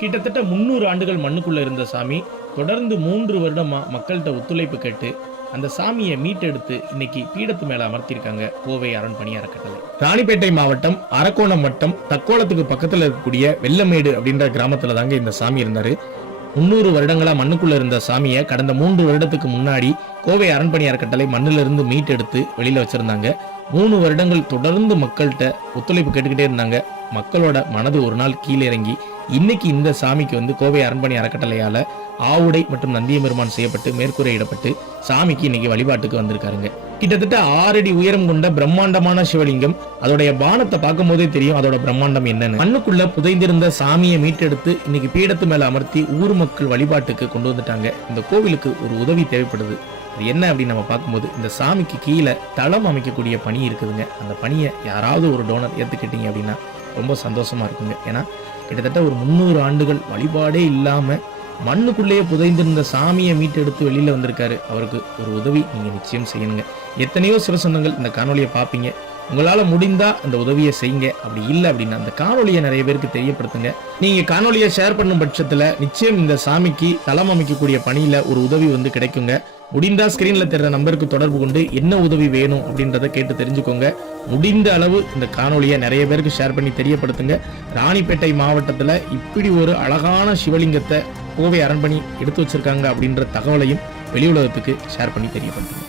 கிட்டத்தட்ட 300 ஆண்டுகள் மண்ணுக்குள்ள இருந்த சாமி தொடர்ந்து 3 வருடமா மக்கள்கிட்ட ஒத்துழைப்பு கேட்டு அந்த சாமியை மீட்டெடுத்து இன்னைக்கு பீடத்து மேல அமர்த்தியிருக்காங்க கோவை அரண்பணி அறக்கட்டளை. ராணிப்பேட்டை மாவட்டம் அரக்கோணம் வட்டம் தக்கோலத்துக்கு பக்கத்துல இருக்கக்கூடிய வெள்ளமேடு அப்படின்ற கிராமத்துல தாங்க இந்த சாமி இருந்தாரு. 300 வருடங்களா மண்ணுக்குள்ள இருந்த சாமியை கடந்த 3 வருடத்துக்கு முன்னாடி கோவை அரண்பணி அறக்கட்டளை மண்ணில இருந்து மீட்டெடுத்து வெளியில வச்சிருந்தாங்க. 3 வருடங்கள் தொடர்ந்து மக்கள்கிட்ட ஒத்துழைப்பு கேட்டுக்கிட்டே இருந்தாங்க. மக்களோட மனது ஒரு நாள் கீழே இறங்கி இன்னைக்கு இந்த சாமிக்கு கோவை அரண்பணி அறக்கட்டளையால ஆவுடை மற்றும் நந்தியபெருமான் செய்யப்பட்டு மேற்கூரையிடப்பட்டு சாமிக்கு இன்னைக்கு வழிபாட்டுக்கு வந்திருக்காருங்க. கிட்டத்தட்ட 6 அடி உயரம் கொண்ட பிரம்மாண்டமான சிவலிங்கம். அதோடைய பானத்தை பார்க்கும் போதே தெரியும் அதோட பிரம்மாண்டம் என்னன்னு. மண்ணுக்குள்ள புதைந்திருந்த சாமியை மீட்டெடுத்து இன்னைக்கு பீடத்து மேல அமர்த்தி ஊர் மக்கள் வழிபாட்டுக்கு கொண்டு வந்துட்டாங்க. இந்த கோவிலுக்கு ஒரு உதவி தேவைப்படுது. அது என்ன அப்படின்னு நம்ம பார்க்கும்போது இந்த சாமிக்கு கீழே தளம் அமைக்கக்கூடிய பணி இருக்குதுங்க. அந்த பணியை யாராவது ஒரு டோனர் ஏற்றுக்கிட்டீங்க அப்படின்னா ரொம்ப சந்தோஷமா இருக்குங்க. ஏன்னா கிட்டத்தட்ட ஒரு 300 ஆண்டுகள் வழிபாடே இல்லாம மண்ணுக்குள்ளேயே புதைந்திருந்த சாமியை மீட்டெடுத்து வெளியில வந்திருக்காரு. அவருக்கு ஒரு உதவி நீங்க நிச்சயம் செய்யணுங்க. எத்தனையோ சிவசொந்தங்கள் இந்த காணொலியை பார்ப்பீங்க. உங்களால முடிந்தா அந்த உதவியை செய்யுங்க. அப்படி இல்லை அப்படின்னா அந்த காணொலியை நிறைய பேருக்கு தெரியப்படுத்துங்க. நீங்க காணொலியை ஷேர் பண்ணும் பட்சத்துல நிச்சயம் இந்த சாமிக்கு தளம் அமைக்கக்கூடிய பணியில ஒரு உதவி கிடைக்குங்க. முடிந்தா ஸ்கிரீன்ல தெரியற நம்பருக்கு தொடர்பு கொண்டு என்ன உதவி வேணும் அப்படின்றத கேட்டு தெரிஞ்சுக்கோங்க. முடிந்த அளவு இந்த காணொலியை நிறைய பேருக்கு ஷேர் பண்ணி தெரியப்படுத்துங்க. ராணிப்பேட்டை மாவட்டத்துல இப்படி ஒரு அழகான சிவலிங்கத்தை கோவை அரண்பணி எடுத்து வச்சிருக்காங்க அப்படின்ற தகவலையும் வெளி உலகத்துக்கு ஷேர் பண்ணி தெரியப்படுத்துங்க.